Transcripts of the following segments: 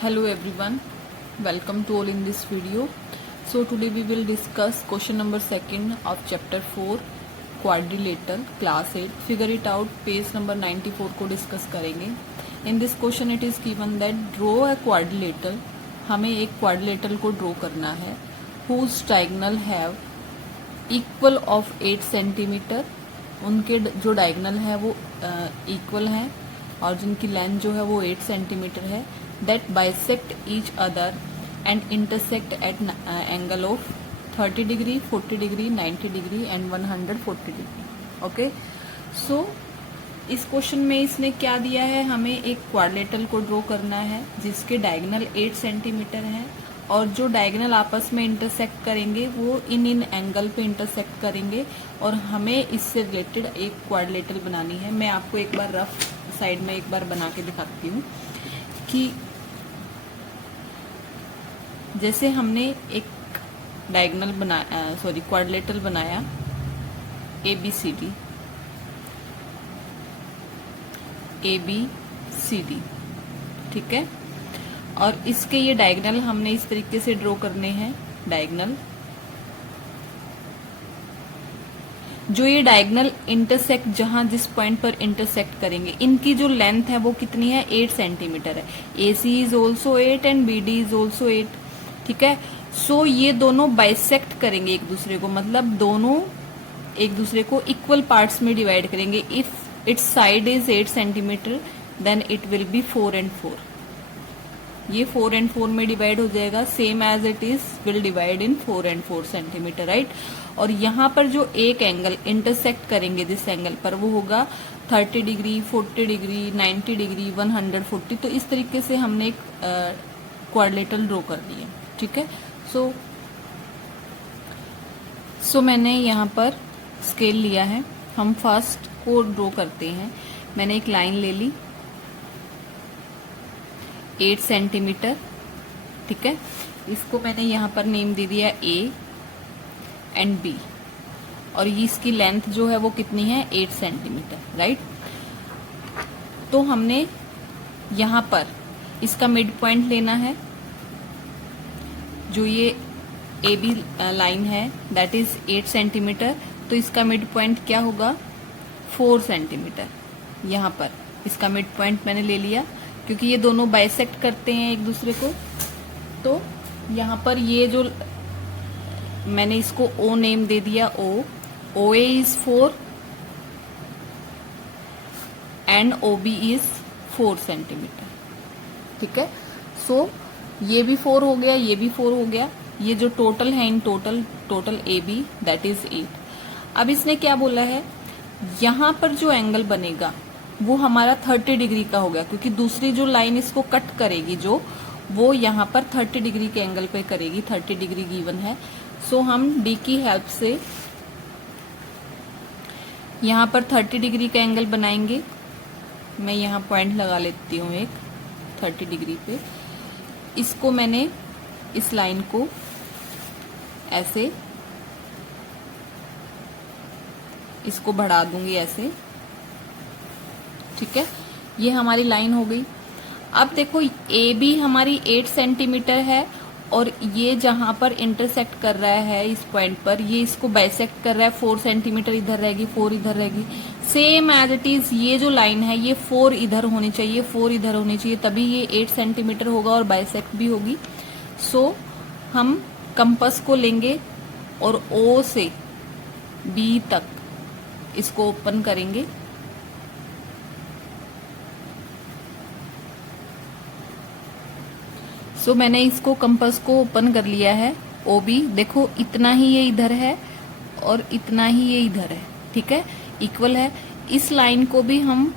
Hello everyone, welcome to all in this video. So today we will discuss question number 2 of chapter 4 quadrilateral class 8. Figure it out, page number 94 को discuss करेंगे. In this question it is given that draw a quadrilateral. हमें एक quadrilateral को draw करना है whose diagonal have equal of 8 centimetre. उनके जो diagonal है वो इक्वल हैं और जिनकी लेंथ जो है वो 8 सेंटीमीटर है. that bisect each other and intersect at angle of 30 degree, 40 degree, 90 degree and 140 degree. Okay, so इस क्वेश्चन में इसने क्या दिया है, हमें एक क्वाड्रिलेटरल को ड्रॉ करना है जिसके डायगोनल 8 सेंटीमीटर है और जो डायगोनल आपस में इंटरसेक्ट करेंगे वो इन एंगल पे इंटरसेक्ट करेंगे और हमें इससे रिलेटेड एक क्वाड्रिलेटरल बनानी है. मैं आपको एक बार रफ साइड में एक बार बना के दिखाती हूँ कि जैसे हमने एक डायगोनल बनाया क्वाड्रिलेटरल बनाया ABCD, ठीक है, और इसके ये डायगोनल हमने इस तरीके से ड्रॉ करने हैं. डायगोनल जो ये डायगोनल इंटरसेक्ट जहां जिस पॉइंट पर इंटरसेक्ट करेंगे इनकी जो लेंथ है वो कितनी है, 8 सेंटीमीटर है. AC is also 8 and BD is also 8. ठीक है, सो ये दोनों बाइसेक्ट करेंगे एक दूसरे को, मतलब दोनों एक दूसरे को इक्वल पार्ट्स में डिवाइड करेंगे. If its side is 8 centimetre then it will be 4 and 4. ये 4 and 4 में डिवाइड हो जाएगा, same as it is will divide in 4 and 4 centimetre, right. और यहाँ पर जो एक एंगल इंटरसेक्ट करेंगे जिस एंगल पर वो होगा 30 डिग्री, 40 डिग्री, 90 डिग्री, 140. तो इस तरीके से हमने एक क्वाड्रिलेटरल ड्रॉ कर ली है. ठीक है, सो मैंने यहाँ पर स्केल लिया है. हम फर्स्ट को ड्रॉ करते हैं. मैंने एक लाइन ले ली 8 सेंटीमीटर. ठीक है, इसको मैंने यहाँ पर नेम दे दिया A एंड B और ये इसकी लेंथ जो है वो कितनी है, 8 सेंटीमीटर, राइट. तो हमने यहाँ पर इसका मिड पॉइंट लेना है. जो ये AB लाइन है दैट इज 8 सेंटीमीटर, तो इसका मिड पॉइंट क्या होगा, 4 सेंटीमीटर. यहाँ पर इसका मिड पॉइंट मैंने ले लिया क्योंकि ये दोनों बाइसेक्ट करते हैं एक दूसरे को. तो यहाँ पर ये जो मैंने इसको O नेम दे दिया, OA is 4 and OB is 4 centimetre. ठीक है, सो ये भी 4 हो गया, ये भी 4 हो गया. ये जो टोटल है in total AB that is 8. अब इसने क्या बोला है, यहाँ पर जो एंगल बनेगा वो हमारा 30 डिग्री का हो गया क्योंकि दूसरी जो लाइन इसको कट करेगी जो वो यहाँ पर 30 डिग्री के एंगल पे करेगी. 30 डिग्री गिवन है. सो हम D की हेल्प से यहाँ पर 30 डिग्री का एंगल बनाएंगे. मैं यहाँ पॉइंट लगा लेती हूँ एक 30 डिग्री पे. इसको मैंने इस लाइन को ऐसे इसको बढ़ा दूंगी ऐसे. ठीक है, ये हमारी लाइन हो गई. अब देखो AB हमारी 8 सेंटीमीटर है और ये जहां पर इंटरसेक्ट कर रहा है इस पॉइंट पर ये इसको बाइसेक्ट कर रहा है. 4 सेंटीमीटर इधर रहेगी, 4 इधर रहेगी. सेम एज इट इज ये जो लाइन है ये 4 इधर होनी चाहिए, 4 इधर होनी चाहिए, तभी ये 8 सेंटीमीटर होगा और बाइसेक्ट भी होगी. सो हम कंपास को लेंगे और O से B तक इसको ओपन करेंगे. सो मैंने इसको कंपास को ओपन कर लिया है. OB देखो इतना ही ये इधर है और इतना ही ये इधर है. ठीक है, इक्वल है. इस लाइन को भी हम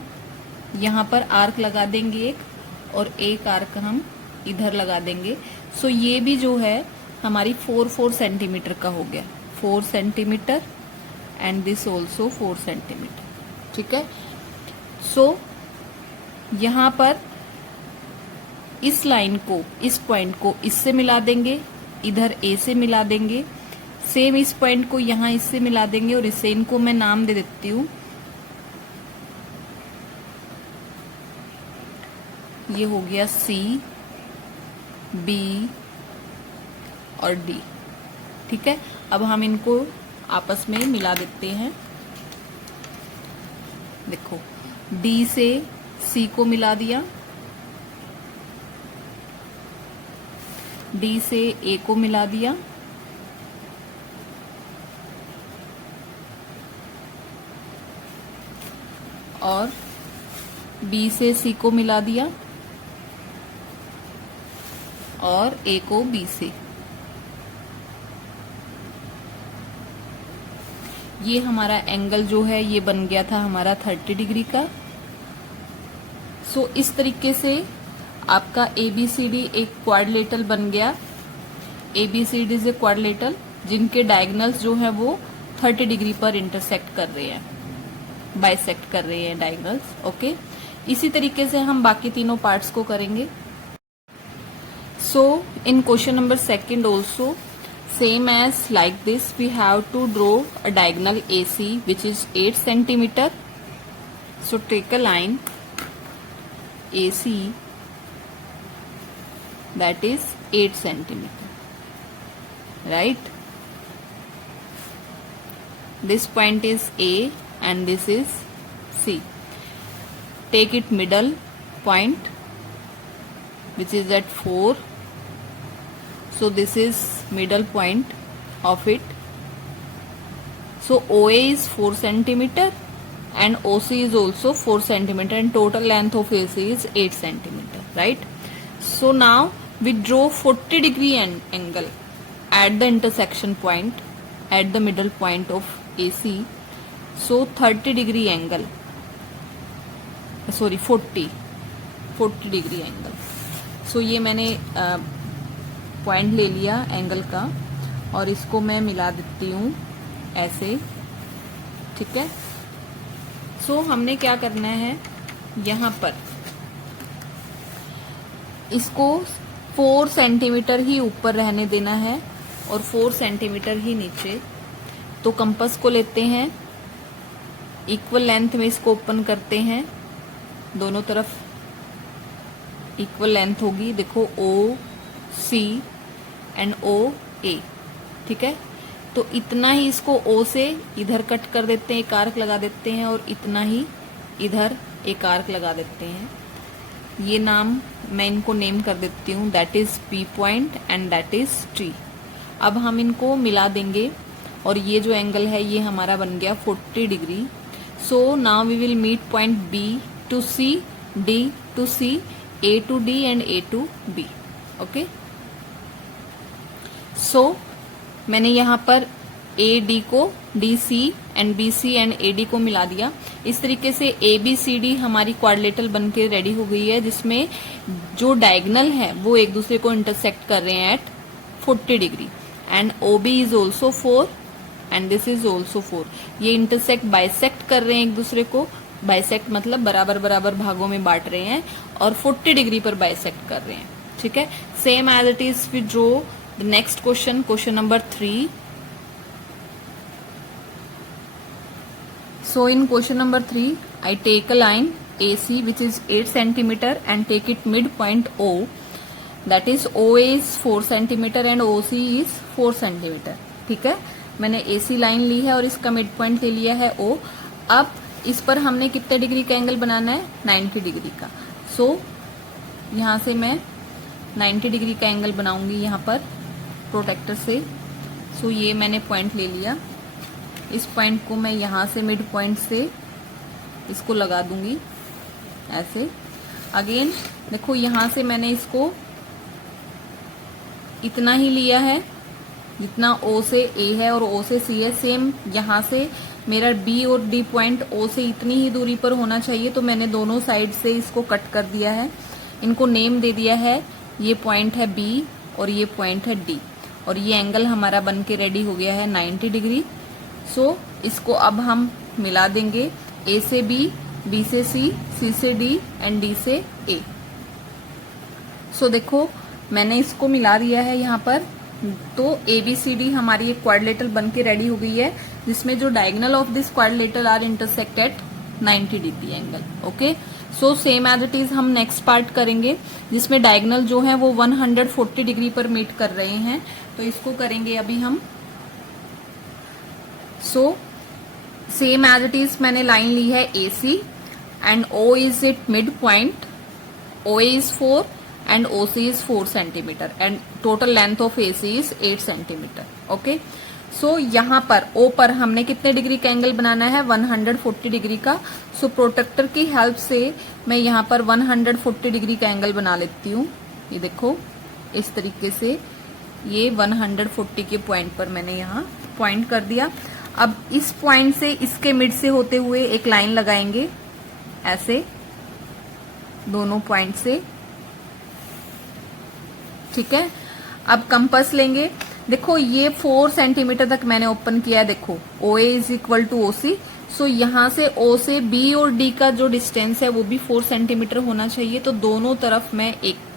यहाँ पर आर्क लगा देंगे एक और एक आर्क हम इधर लगा देंगे. सो ये भी जो है हमारी 4 सेंटीमीटर का हो गया, 4 centimetre and this also 4 centimetre. ठीक है, सो यहाँ पर इस लाइन को, इस पॉइंट को इससे मिला देंगे, इधर A से मिला देंगे. सेम इस पॉइंट को यहाँ इससे मिला देंगे और इससे इनको मैं नाम दे देती हूँ, ये हो गया C बी और डी। ठीक है, अब हम इनको आपस में मिला देते हैं। देखो, डी से सी को मिला दिया, डी से ए को मिला दिया, और बी से सी को मिला दिया, और ए को बी से। ये हमारा एंगल जो है ये बन गया था हमारा 30 डिग्री का। सो इस तरीके से आपका ABCD एक क्वाड्रिलेटरल बन गया। ABCD इज ए क्वाड्रिलेटरल जिनके डायगोनल्स जो है वो 30 डिग्री पर इंटरसेक्ट कर रहे हैं, बाइसेक्ट कर रहे हैं डायगोनल्स। ओके, इसी तरीके से हम बाकी तीनों पार्ट्स को करेंगे। So in question number second also same as like this, we have to draw a diagonal AC which is 8 centimeter. So take a line AC that is 8 centimeter, right? This point is A and this is C. Take it middle point which is at 4. So this is middle point of it. So OA is 4 centimeter and OC is also 4 centimeter and total length of AC is 8 centimeter, right? So now we draw 40 degree angle at the intersection point at the middle point of AC. So 30 degree angle, sorry 40 degree angle. So ये मैंने point ले लिया angle का और इसको मैं मिला देती हूँ ऐसे। ठीक है, सो हमने क्या करना है, यहाँ पर इसको 4 सेंटीमीटर ही ऊपर रहने देना है और 4 सेंटीमीटर ही नीचे। तो कंपास को लेते हैं, इक्वल लेंथ में इसको ओपन करते हैं, दोनों तरफ इक्वल लेंथ होगी। देखो ओ सी एंड ओ ए। ठीक है, तो इतना ही इसको O से इधर कट कर देते हैं, एक आर्क लगा देते हैं, और इतना ही इधर एक आर्क लगा देते हैं। ये नाम मैं इनको नेम कर देती हूँ, that is P point and that is T। अब हम इनको मिला देंगे और ये जो एंगल है ये हमारा बन गया 40 degree. So now we will meet point B to C, D to C, A to D and A to B। Okay, so मैंने यहाँ पर AD को DC and BC and AD को मिला दिया। इस तरीके से ABCD हमारी क्वाड्रिलेटरल बन के रेडी हो गई है, जिसमें जो डायगोनल है वो एक दूसरे को इंटरसेक्ट कर रहे हैं at 40 degree and OB is also 4 and this is also 4। ये इंटरसेक्ट बाइसेक्ट कर रहे हैं एक दूसरे को। बाइसेक्ट मतलब बराबर बराबर भागों में बांट रहे हैं और 40 डिग्री पर बाइसेक्ट कर रहे हैं। ठीक है, same as it is we draw the next question, question number 3। So in question number 3, I take a line AC which is 8 centimeter and take it midpoint O. That is OA is 4 centimeter and OC is 4 centimeter. ठीक है, मैंने AC line ली है और इसका mid point ले लिया है O। अब इस पर हमने कितने डिग्री का एंगल बनाना है, 90 डिग्री का। सो यहाँ से मैं 90 डिग्री का एंगल बनाऊंगी यहाँ पर प्रोटेक्टर से। सो ये मैंने पॉइंट ले लिया, इस पॉइंट को मैं यहाँ से मिड पॉइंट से इसको लगा दूंगी ऐसे। अगेन देखो, यहाँ से मैंने इसको इतना ही लिया है जितना O से A है और O से C है। सेम यहाँ से मेरा B और D पॉइंट O से इतनी ही दूरी पर होना चाहिए, तो मैंने दोनों साइड से इसको कट कर दिया है। इनको नेम दे दिया है, ये पॉइंट है B और ये पॉइंट है D, और ये एंगल हमारा बन के रेडी हो गया है 90 डिग्री। सो इसको अब हम मिला देंगे, A से B, B से C, C से D एंड D से A। सो देखो मैंने इसको मिला दिया है यहाँ पर। तो ABCD हमारी एक क्वाड्रिलेटरल बन के रेडी हो गई है, जिसमें जो diagonal of this quadrilateral are intersect at 90 degree angle. Okay, so same as it is हम नेक्स्ट पार्ट करेंगे, जिसमें डायगोनल जो है वो 140 डिग्री पर मीट कर रहे हैं, तो इसको करेंगे अभी हम। So same as it is मैंने लाइन ली है AC and O is it mid point, OA is 4 and OC is 4 centimeter and total length of AC is 8 centimeter. Okay, सो यहाँ पर O पर हमने कितने डिग्री का एंगल बनाना है, 140 डिग्री का। सो प्रोट्रैक्टर की हेल्प से मैं यहाँ पर 140 डिग्री का एंगल बना लेती हूँ। ये देखो इस तरीके से, ये 140 के पॉइंट पर मैंने यहाँ पॉइंट कर दिया। अब इस पॉइंट से इसके मिड से होते हुए एक लाइन लगाएंगे ऐसे दोनों पॉइंट से, ठीक है। अब कंपास लेंगे, देखो ये 4 सेंटीमीटर तक मैंने ओपन किया है, देखो OA is equal to OC। So यहां से O से B और D का जो डिस्टेंस है वो भी 4 सेंटीमीटर होना चाहिए, तो दोनों तरफ मैं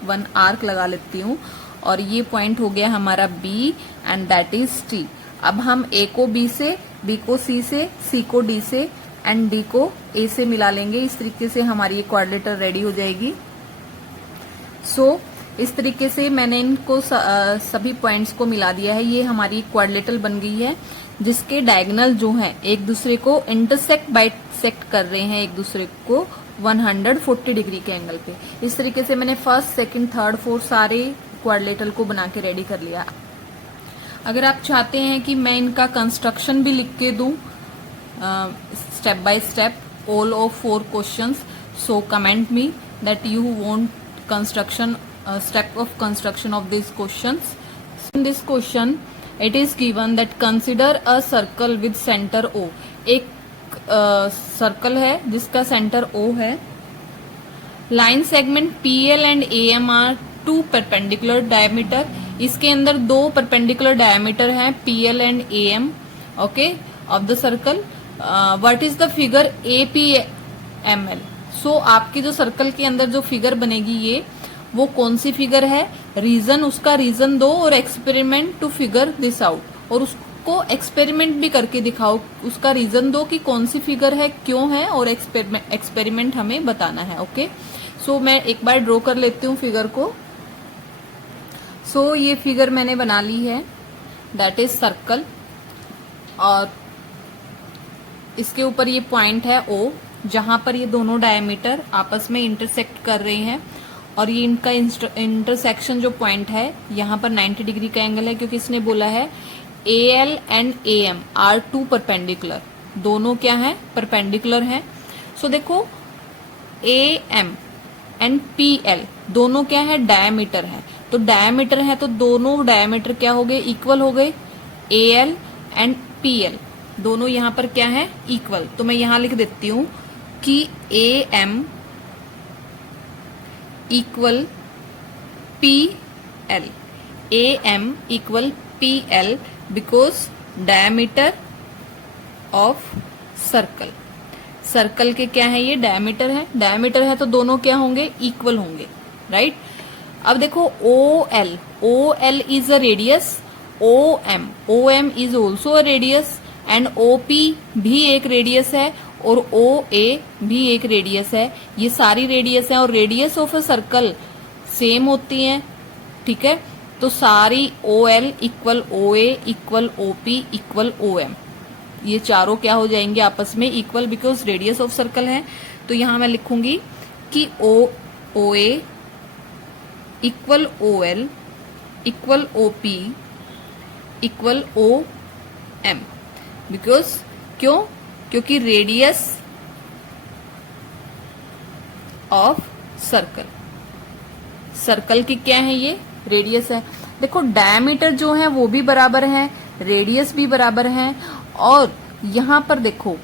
वन आर्क लगा लेती हूँ और ये पॉइंट हो गया हमारा B and that is T। अब हम A को B से, B को C से, C को D से एंड D को A से मिला लेंगे। इस तरीके से हमारी ये क्वाड्रिलेटरल रेडी हो जाएगी। सो इस तरीके से मैंने इनको सभी पॉइंट्स को मिला दिया है। ये हमारी क्वाड्रिलेटरल बन गई है, जिसके डायगोनल जो हैं एक दूसरे को इंटरसेक्ट बाइसेक्ट कर रहे हैं, एक दूसरे को 140 डिग्री के एंगल पे। इस तरीके से मैंने फर्स्ट, सेकंड, थर्ड, फोर्थ सारे क्वाड्रिलेटरल को बना के रेडी कर लिया। अगर आप चाहते हैं कि मैं इनका कंस्ट्रक्शन भी लिख के दूं step by step all of 4 questions, so comment me that you want construction step of construction of these questions. In this question it is given that consider a circle with center O. एक circle है जिसका centre O है। Line segment PL and AM are 2 perpendicular diameter. इसके अंदर 2 perpendicular diameter हैं PL and AM, okay, of the circle. What is the figure APML। So आपकी जो circle के अंदर जो फिगर बनेगी ये वो कौन सी फिगर है, रीजन, उसका रीजन दो और experiment to figure this out, और उसको एक्सपेरिमेंट भी करके दिखाओ, उसका रीजन दो कि कौन सी फिगर है, क्यों है, और एक्सपेरिमेंट हमें बताना है। ओके, सो मैं एक बार ड्रॉ कर लेती हूँ फिगर को। सो ये फिगर मैंने बना ली है, दैट इज सर्कल, और इसके ऊपर ये पॉइंट है O, जहां पर ये दोनों डायमीटर आपस में इंटरसेक्ट कर रहे हैं, और ये इनका इंटरसेक्शन जो पॉइंट है यहाँ पर 90 डिग्री का एंगल है, क्योंकि इसने बोला है AL and AM are 2 perpendicular, दोनों क्या है, परपेंडिकुलर हैं। सो देखो AM एंड PL दोनों क्या है, डायमीटर है, तो डायमीटर है तो दोनों डायमीटर क्या हो गए, इक्वल हो गए। AL एंड PL दोनों यहाँ पर क्या है, इक्वल। तो मैं यहाँ लिख देती हूँ कि AM equal PL, AM equal PL because diameter of circle, circle के क्या है, ये डायमीटर है, डायमीटर है तो दोनों क्या होंगे, इक्वल होंगे, राइट। अब देखो OL is a radius, OM is also a radius, and OP भी एक रेडियस है, और OA भी एक रेडियस है। ये सारी रेडियस है, और radius of a circle same होती हैं, ठीक है। तो सारी OL equal OA equal OP equal OM, ये चारों क्या हो जाएंगे आपस में equal, because radius of circle है। तो यहां मैं लिखूंगी कि OA equal OL equal OP equal OM, because क्यों, क्योंकि रेडियस ऑफ सर्कल, सर्कल की क्या है, ये रेडियस है। देखो डायमीटर जो है वो भी बराबर है, रेडियस भी बराबर है, और यहां पर देखो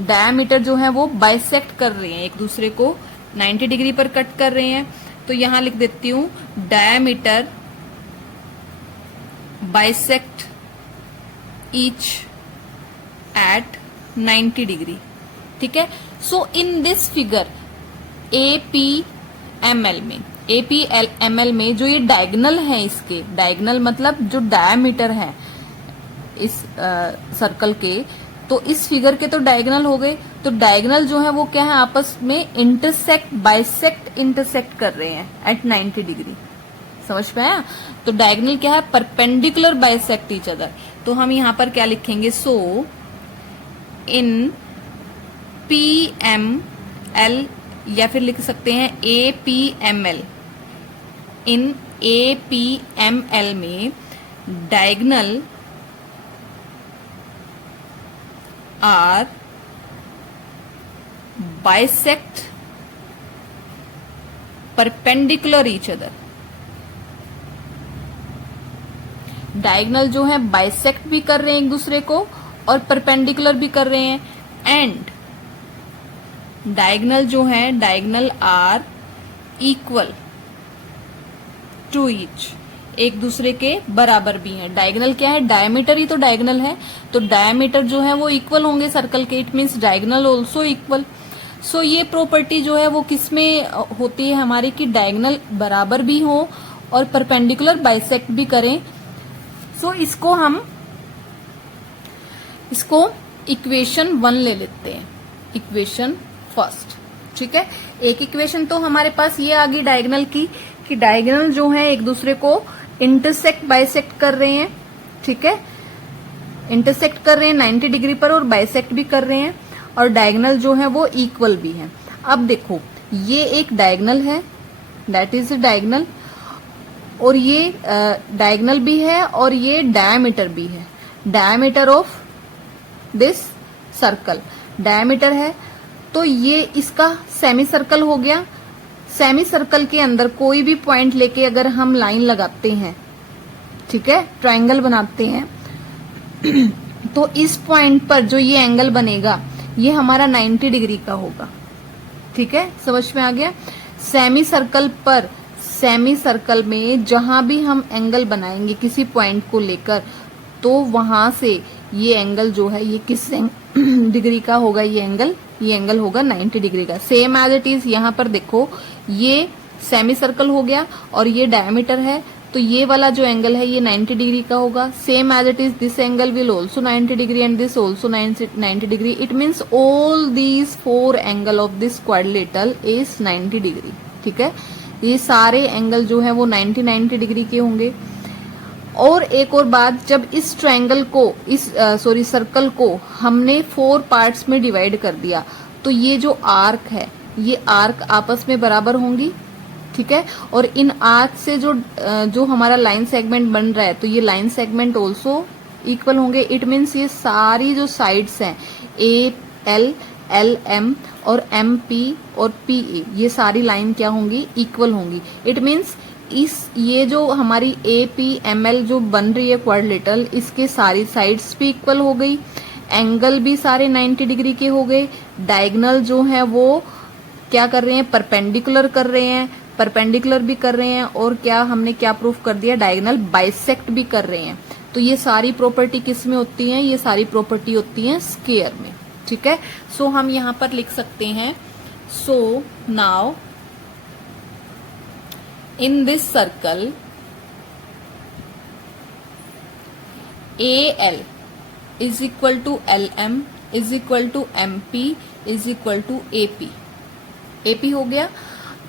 डायमीटर जो है वो बाइसेक्ट कर रहे हैं, एक दूसरे को 90 डिग्री पर कट कर रहे हैं। तो यहां लिख देती हूं diameter bisect each eight 90 degree, ठीक है। सो इन दिस फिगर APML में जो ये डायगोनल है, इसके डायगोनल मतलब जो डायमीटर है इस सर्कल के, तो इस फिगर के तो डायगोनल हो गए, तो डायगोनल जो है वो क्या है, आपस में इंटरसेक्ट, बाइसेक्ट, इंटरसेक्ट कर रहे हैं एट 90 डिग्री। समझ में आया? तो डायगोनल क्या है, परपेंडिकुलर बाइसेक्ट ईच अदर। तो हम यहां पर क्या लिखेंगे, सो इन PML, या फिर लिख सकते हैं APML, इन APML में diagonal are bisect perpendicular each other. Diagonal जो है बाइसेक्ट भी कर रहे हैं एक दूसरे को और परपेंडिकुलर भी कर रहे हैं, एंड डायगोनल जो है, diagonal are equal to each, एक दूसरे के बराबर भी हैं। डायगोनल क्या है, डायमीटर ही तो डायगोनल है, तो डायमीटर जो है वो इक्वल होंगे सर्कल के, it means diagonal also equal. So ये प्रॉपर्टी जो है वो किसमें होती है हमारी, कि डायगोनल बराबर भी हो और परपेंडिकुलर बाइसेक्ट भी करें। सो इसको इक्वेशन 1 ले लेते हैं, इक्वेशन फर्स्ट। ठीक है, एक इक्वेशन तो हमारे पास ये आ गई डायगोनल की, कि डायगोनल जो है एक दूसरे को इंटरसेक्ट बाइसेक्ट कर रहे हैं। ठीक है, इंटरसेक्ट कर रहे हैं 90 डिग्री पर और बाइसेक्ट भी कर रहे हैं, और डायगोनल जो है वो इक्वल भी है। अब देखो, ये एक डायगोनल है, दैट इज डायगोनल, और ये डायगोनल भी है और ये डायमीटर भी है, diameter of this circle diameter है। तो ये इसका सेमी सर्कल हो गया। सेमी सर्कल के अंदर कोई भी पॉइंट लेके अगर हम लाइन लगाते हैं, ठीक है, ट्रायंगल बनाते हैं, तो इस पॉइंट पर जो ये एंगल बनेगा ये हमारा 90 डिग्री का होगा। ठीक है, समझ में आ गया? सेमी सर्कल पर, सेमी सर्कल में जहां भी हम एंगल बनाएंगे किसी पॉइंट को लेकर, तो वहां से ये एंगल जो है ये किस डिग्री का होगा, ये एंगल होगा 90 डिग्री का। सेम एज इट इज यहाँ पर देखो, ये सेमी सर्कल हो गया और ये डायमीटर है, तो ये वाला जो एंगल है ये 90 डिग्री का होगा। Same as it is this angle will also 90 degree and this also 90 degree. It means all these 4 angle of this quadrilateral is 90 degree. ठीक है, ये सारे एंगल जो है वो 90 डिग्री के होंगे। और एक और बात, जब इस ट्रायंगल को, इस सर्कल को हमने 4 पार्ट्स में डिवाइड कर दिया, तो ये जो आर्क है, ये आर्क आपस में बराबर होंगी। ठीक है, और इन आर्क से जो हमारा लाइन सेगमेंट बन रहा है, तो ये लाइन सेगमेंट ऑल्सो इक्वल होंगे। इट मीन्स ये सारी जो साइड्स हैं, AL, LM और MP और PA, ये सारी लाइन क्या होंगी, इक्वल होंगी। इट मीन्स ये जो हमारी APML जो बन रही है क्वाड्रिलेटरल, इसके सारी साइड्स भी इक्वल हो गई, एंगल भी सारे 90 डिग्री के हो गए, डायगोनल जो है वो क्या कर रहे हैं, परपेंडिकुलर कर रहे हैं, परपेंडिकुलर भी कर रहे हैं, और क्या हमने क्या प्रूफ कर दिया, डायगोनल बाइसेक्ट भी कर रहे हैं। तो ये सारी प्रॉपर्टी किस में होती है, ये सारी प्रॉपर्टी होती है स्क्वायर में। ठीक है, सो हम यहां पर लिख सकते हैं, so now in this circle AL is equal to LM is equal to MP is equal to AP हो गया,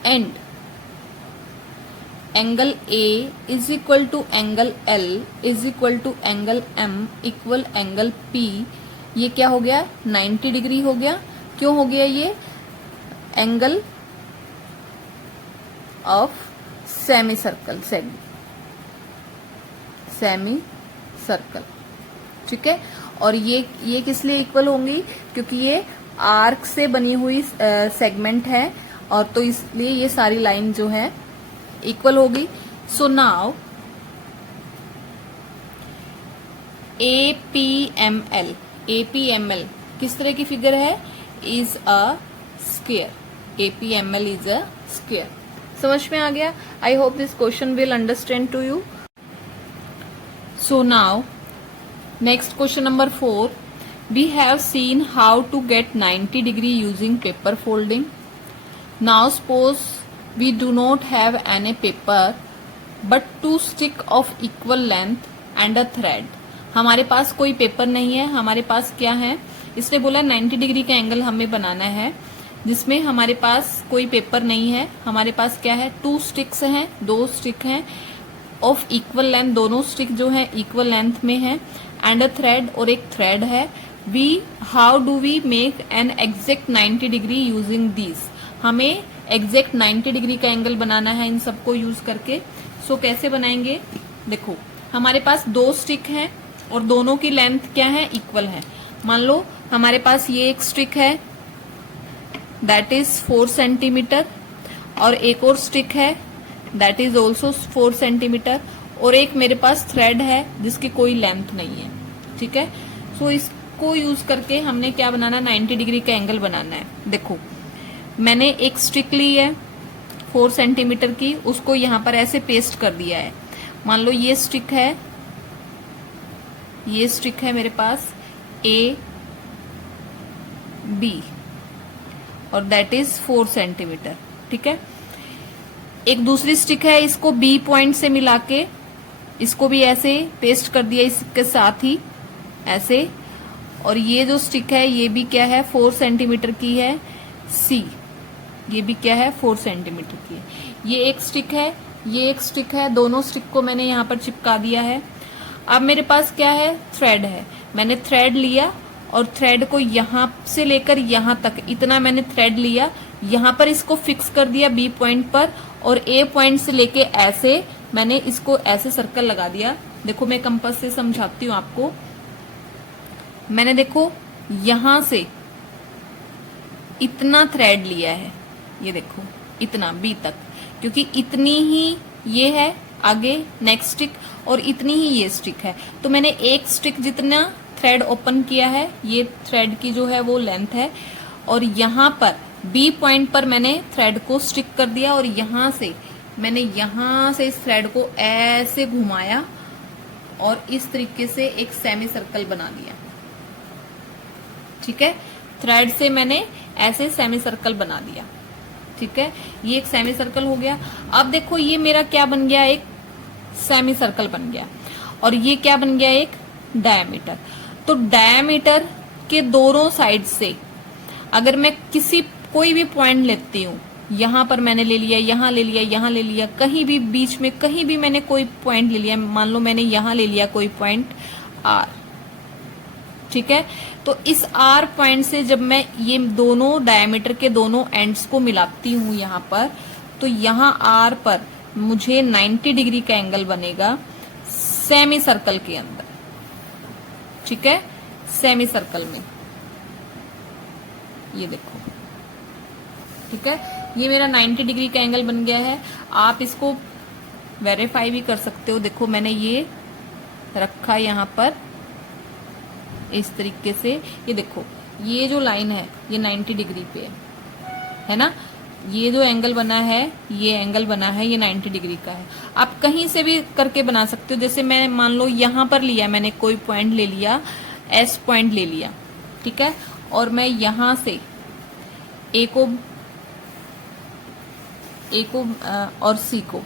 and angle A is equal to angle L is equal to angle M equal angle P, ये क्या हो गया, 90 degree हो गया। क्यों हो गया, ये angle of semi circle, semi circle. ठीक है, और ये किस लिए इक्वल होंगी, क्योंकि ये आर्क से बनी हुई सेगमेंट है, और तो इसलिए ये सारी लाइन जो है इक्वल होगी। सो नाउ APML किस तरह की फिगर है, is a square. APML is a square. समझ में आ गया? I hope this question will understand to you. So now next question number 4, we have seen how to get 90 degree using paper folding. Now suppose we do not have any paper but 2 stick of equal length and a thread. हमारे पास कोई paper नहीं है, हमारे पास क्या है, इसने बोला 90 डिग्री का एंगल हमें बनाना है, जिसमें हमारे पास कोई पेपर नहीं है। हमारे पास क्या है, 2 स्टिक्स हैं, 2 स्टिक हैं ऑफ इक्वल लेंथ, दोनों स्टिक जो है इक्वल लेंथ में है, एंड अ थ्रेड, और एक थ्रेड है। How do we make an exact 90 degree using this. हमें एग्जैक्ट 90 डिग्री का एंगल बनाना है इन सबको यूज करके। सो कैसे बनाएंगे, देखो हमारे पास 2 स्टिक हैं और दोनों की लेंथ क्या है, इक्वल है। मान लो हमारे पास ये एक स्टिक है दैट इज 4 सेंटीमीटर, और एक और स्टिक है दैट इज ऑल्सो 4 सेंटीमीटर, और एक मेरे पास थ्रेड है जिसकी कोई लेंथ नहीं है। ठीक है, सो इसको यूज करके हमने क्या बनाना, 90 डिग्री का एंगल बनाना है। देखो मैंने एक स्टिक ली है 4 सेंटीमीटर की, उसको यहां पर ऐसे पेस्ट कर दिया है। मान लो ये स्टिक है मेरे पास A B, और दैट इज 4 सेंटीमीटर। ठीक है, एक दूसरी स्टिक है, इसको B पॉइंट से मिला के इसको भी ऐसे पेस्ट कर दिया इसके साथ ही ऐसे, और ये जो स्टिक है ये भी क्या है, 4 सेंटीमीटर की है C, ये भी क्या है, 4 सेंटीमीटर की है। ये एक स्टिक है, ये एक स्टिक है, दोनों स्टिक को मैंने यहाँ पर चिपका दिया है। अब मेरे पास क्या है, थ्रेड है। मैंने थ्रेड लिया और थ्रेड को यहाँ से लेकर यहाँ तक इतना मैंने थ्रेड लिया, यहाँ पर इसको फिक्स कर दिया B पॉइंट पर, और A पॉइंट से लेके ऐसे मैंने इसको ऐसे सर्कल लगा दिया। देखो मैं कंपास से समझाती हूँ आपको। मैंने देखो यहां से इतना थ्रेड लिया है, ये देखो इतना B तक, क्योंकि इतनी ही ये है आगे नेक्स्ट स्टिक और इतनी ही ये स्टिक है, तो मैंने एक स्टिक जितना थ्रेड ओपन किया है, ये थ्रेड की जो है वो लेंथ है, और यहाँ पर B पॉइंट पर मैंने थ्रेड को स्टिक कर दिया, और यहाँ से मैंने यहाँ से इस थ्रेड को ऐसे घुमाया और इस तरीके से एक सेमी सर्कल बना दिया। ठीक है, थ्रेड से मैंने ऐसे सेमी सर्कल बना दिया। ठीक है, ये एक सेमी सर्कल हो गया। अब देखो ये मेरा क्या बन गया, एक सेमी सर्कल बन गया, और ये क्या बन गया, एक डायमीटर। तो डायमीटर के दोनों साइड से अगर मैं कोई भी पॉइंट लेती हूँ, यहां पर मैंने ले लिया, यहां ले लिया, यहां ले लिया, कहीं भी बीच में कहीं भी मैंने कोई पॉइंट ले लिया, मान लो मैंने यहां ले लिया कोई पॉइंट R। ठीक है, तो इस R पॉइंट से जब मैं ये दोनों डायमीटर के दोनों एंड्स को मिलाती हूँ यहाँ पर, तो यहाँ R पर मुझे 90 डिग्री का एंगल बनेगा सेमी सर्कल के अंदर। ठीक है, सेमी सर्कल में ये देखो। ठीक है, ये मेरा 90 डिग्री का एंगल बन गया है। आप इसको वेरीफाई भी कर सकते हो। देखो मैंने ये रखा यहाँ पर इस तरीके से, ये देखो ये जो लाइन है ये 90 डिग्री पे है ना, ये जो एंगल बना है, ये एंगल बना है, ये 90 डिग्री का है। आप कहीं से भी करके बना सकते हो। जैसे मैं मान लो यहाँ पर लिया, मैंने कोई पॉइंट ले लिया, S पॉइंट ले लिया। ठीक है, और मैं यहां से A को और C को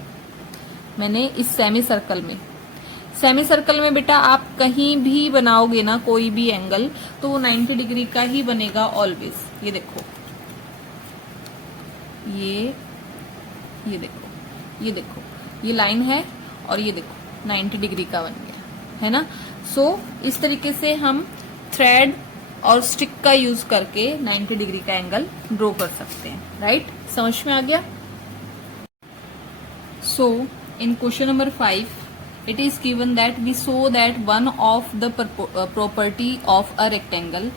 मैंने इस सेमी सर्कल में बेटा आप कहीं भी बनाओगे ना कोई भी एंगल, तो वो 90 डिग्री का ही बनेगा ऑलवेज। ये देखो ये देखो ये लाइन है, और ये देखो 90 डिग्री का बन गया है ना। सो इस तरीके से हम थ्रेड और स्टिक का यूज करके 90 डिग्री का एंगल ड्रॉ कर सकते हैं। राइट, समझ में आ गया। So in question number 5, it is given that we saw that one of the property of a rectangle,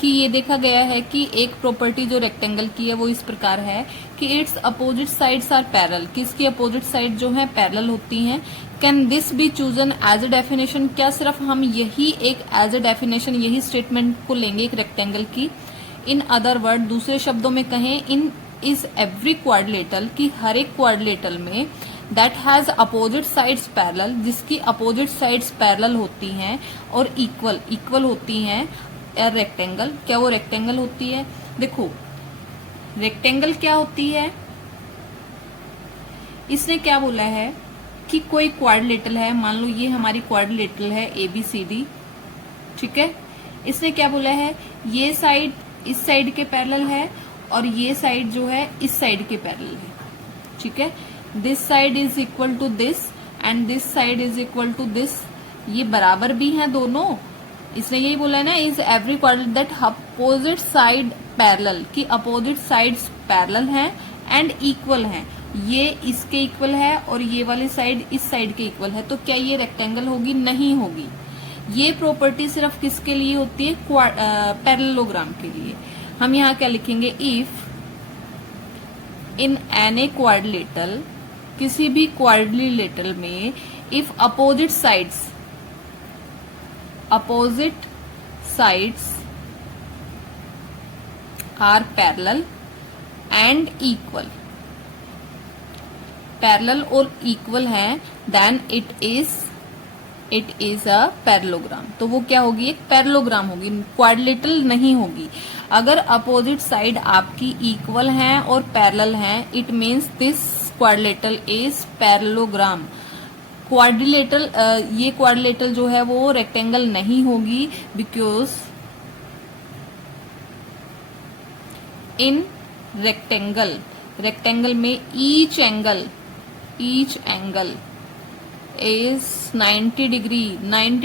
कि ये देखा गया है कि एक प्रॉपर्टी जो रेक्टेंगल की है वो इस प्रकार है कि its opposite sides are parallel, कि इसकी अपोजिट साइड जो है पैरेलल होती हैं। Can this be chosen as a definition, क्या सिर्फ हम यही एक एज ए डेफिनेशन यही स्टेटमेंट को लेंगे एक रेक्टेंगल की। इन अदर वर्ड, दूसरे शब्दों में कहें, इन इज एवरी क्वाड्रिलेटरल, की हर एक क्वाड्रिलेटरल में that has opposite sides parallel, जिसकी अपोजिट साइड्स पैरेलल होती हैं और इक्वल होती हैं, रेक्टेंगल। क्या वो रेक्टेंगल होती है? देखो रेक्टेंगल क्या होती है, इसने क्या बोला है कि कोई क्वाड्रिलेटरल है, मान लो ये हमारी क्वाड्रिलेटरल है ABCD, ठीक है। इसने क्या बोला है, ये साइड इस साइड के पैरेलल है और ये साइड जो है इस साइड के पैरेलल है, ठीक है। This side is equal to this and this side is equal to this, ये बराबर भी हैं दोनों। इसने यही बोला है ना, is every quadrilateral that opposite side parallel, कि अपोजिट साइड्स पैरेलल हैं एंड इक्वल हैं। ये इसके इक्वल है और ये वाली साइड इस साइड के इक्वल है, तो क्या ये रेक्टेंगल होगी? नहीं होगी। ये प्रॉपर्टी सिर्फ किसके लिए होती है? पैरेललोग्राम के लिए। हम यहाँ क्या लिखेंगे, इफ इन एनी क्वाड्रिलेटरल, किसी भी क्वाड्रिलेटरल में, if opposite sides are parallel and equal, parallel और इक्वल है, then it is a parallelogram. तो वो क्या होगी? एक पैरेललोग्राम होगी, क्वाड्रिलेटरल नहीं होगी। अगर अपोजिट साइड आपकी इक्वल हैं और पैरेलल हैं, it means this quadrilateral is parallelogram. Quadrilateral, ये क्वाड्रिलेटरल जो है वो रेक्टेंगल नहीं होगी, बिकॉज इन रेक्टेंगल में ईच एंगल इज 90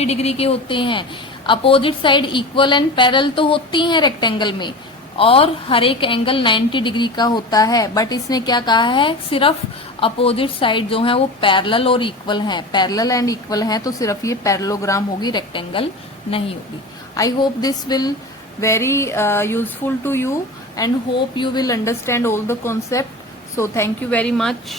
डिग्री के होते हैं। Opposite side equal and parallel तो होती हैं रेक्टेंगल में, और हर एक एंगल 90 डिग्री का होता है। बट इसने क्या कहा है, सिर्फ अपोजिट साइड जो है वो पैरेलल और इक्वल हैं, पैरेलल एंड इक्वल हैं, तो सिर्फ ये पैरेललोग्राम होगी, रेक्टेंगल नहीं होगी। आई hope this will very useful to you and hope you will understand all the concept. So thank you very much.